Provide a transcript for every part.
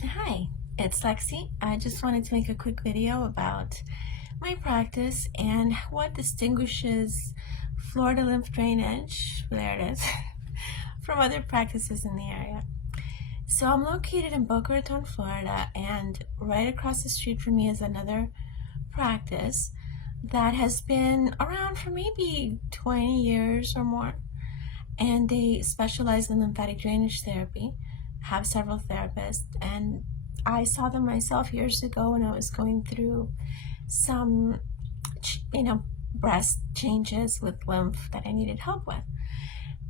Hi, it's Lexi. I just wanted to make a quick video about my practice and what distinguishes Florida lymph drainage, there it is, from other practices in the area. So I'm located in Boca Raton, Florida, and right across the street from me is another practice that has been around for maybe 20 years or more, and they specialize in lymphatic drainage therapy, have several therapists, and I saw them myself years ago when I was going through some, breast changes with lymph that I needed help with.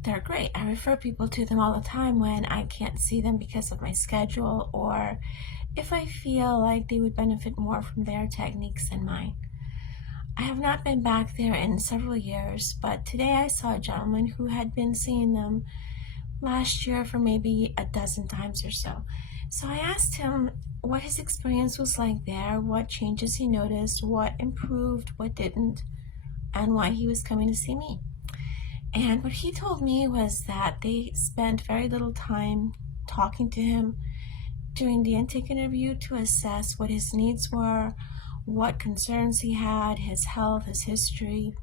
They're great. I refer people to them all the time when I can't see them because of my schedule, or if I feel like they would benefit more from their techniques than mine. I have not been back there in several years, but today I saw a gentleman who had been seeing them last year for maybe a dozen times or so. So I asked him what his experience was like there, what changes he noticed, what improved, what didn't, and why he was coming to see me. And what he told me was that they spent very little time talking to him during the intake interview to assess what his needs were, what concerns he had, his health, his history,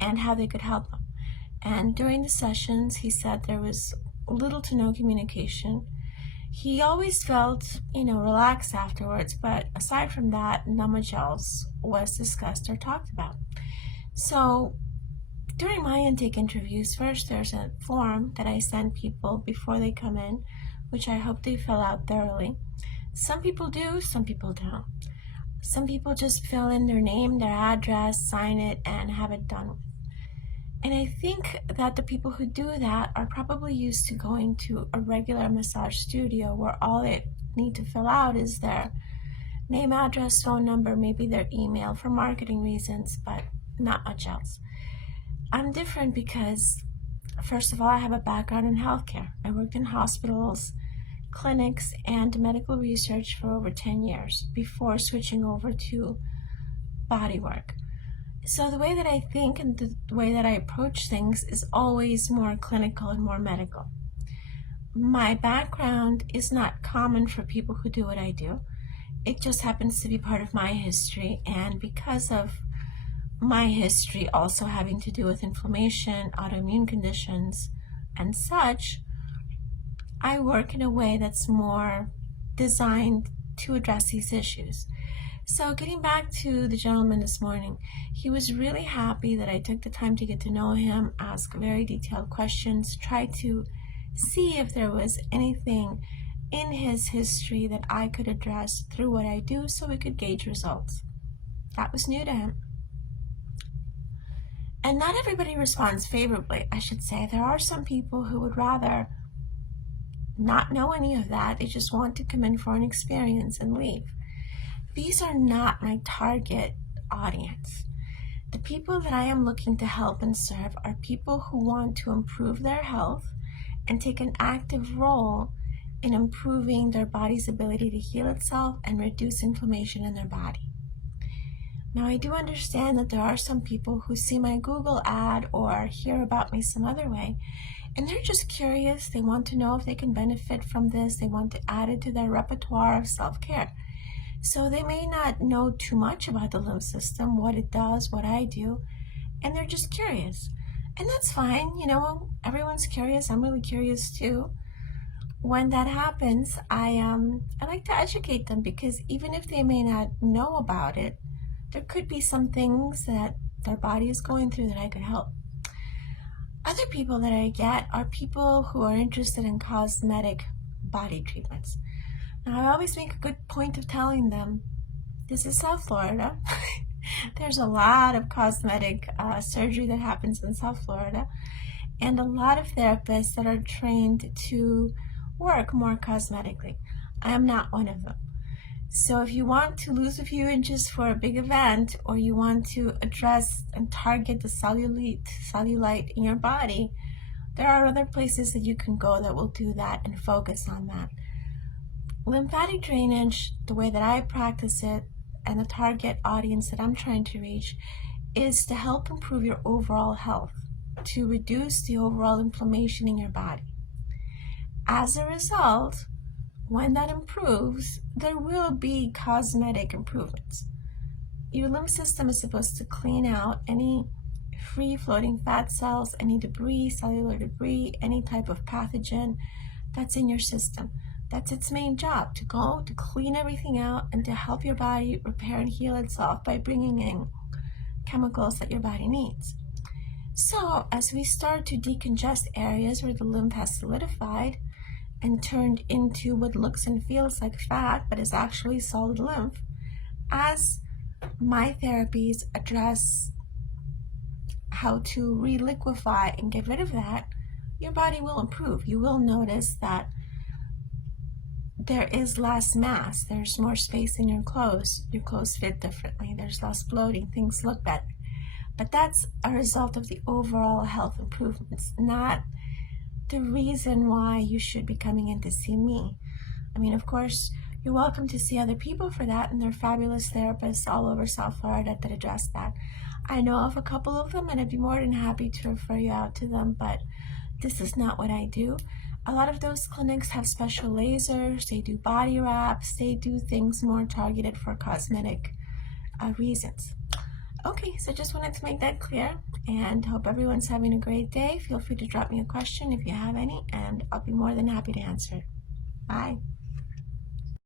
and how they could help him. And during the sessions, he said there was little to no communication. He always felt, relaxed afterwards, but aside from that, not much else was discussed or talked about. So during my intake interviews, first there's a form that I send people before they come in, which I hope they fill out thoroughly. Some people do, some people don't. Some people just fill in their name, their address, sign it, and have it done with. And I think that the people who do that are probably used to going to a regular massage studio where all they need to fill out is their name, address, phone number, maybe their email for marketing reasons, but not much else. I'm different because, first of all, I have a background in healthcare. I worked in hospitals, clinics, and medical research for over 10 years before switching over to body work. So the way that I think and the way that I approach things is always more clinical and more medical. My background is not common for people who do what I do. It just happens to be part of my history, and because of my history also having to do with inflammation, autoimmune conditions, and such, I work in a way that's more designed to address these issues. So getting back to the gentleman this morning, he was really happy that I took the time to get to know him, ask very detailed questions, try to see if there was anything in his history that I could address through what I do so we could gauge results. That was new to him. And not everybody responds favorably, I should say. There are some people who would rather not know any of that. They just want to come in for an experience and leave. These are not my target audience. The people that I am looking to help and serve are people who want to improve their health and take an active role in improving their body's ability to heal itself and reduce inflammation in their body. Now, I do understand that there are some people who see my Google ad or hear about me some other way, and they're just curious. They want to know if they can benefit from this. They want to add it to their repertoire of self-care. So they may not know too much about the lymph system, what it does, what I do, and they're just curious. And that's fine, everyone's curious. I'm really curious too. When that happens, I like to educate them, because even if they may not know about it, there could be some things that their body is going through that I could help. Other people that I get are people who are interested in cosmetic body treatments. Now, I always make a good point of telling them, this is South Florida. There's a lot of cosmetic surgery that happens in South Florida, and a lot of therapists that are trained to work more cosmetically. I am not one of them. So if you want to lose a few inches for a big event, or you want to address and target the cellulite in your body, there are other places that you can go that will do that and focus on that. Lymphatic drainage, the way that I practice it, and the target audience that I'm trying to reach, is to help improve your overall health, to reduce the overall inflammation in your body. As a result, when that improves, there will be cosmetic improvements. Your lymph system is supposed to clean out any free floating fat cells, any debris, cellular debris, any type of pathogen that's in your system. That's its main job, to go to clean everything out and to help your body repair and heal itself by bringing in chemicals that your body needs. So as we start to decongest areas where the lymph has solidified and turned into what looks and feels like fat but is actually solid lymph, as my therapies address how to reliquefy and get rid of that, your body will improve. You will notice that there is less mass, there's more space in your clothes fit differently, there's less bloating, things look better. But that's a result of the overall health improvements, not the reason why you should be coming in to see me. I mean, of course, you're welcome to see other people for that, and there are fabulous therapists all over South Florida that address that. I know of a couple of them, and I'd be more than happy to refer you out to them, but this is not what I do. A lot of those clinics have special lasers, they do body wraps, they do things more targeted for cosmetic reasons. Okay, so just wanted to make that clear, and hope everyone's having a great day. Feel free to drop me a question if you have any, and I'll be more than happy to answer. Bye.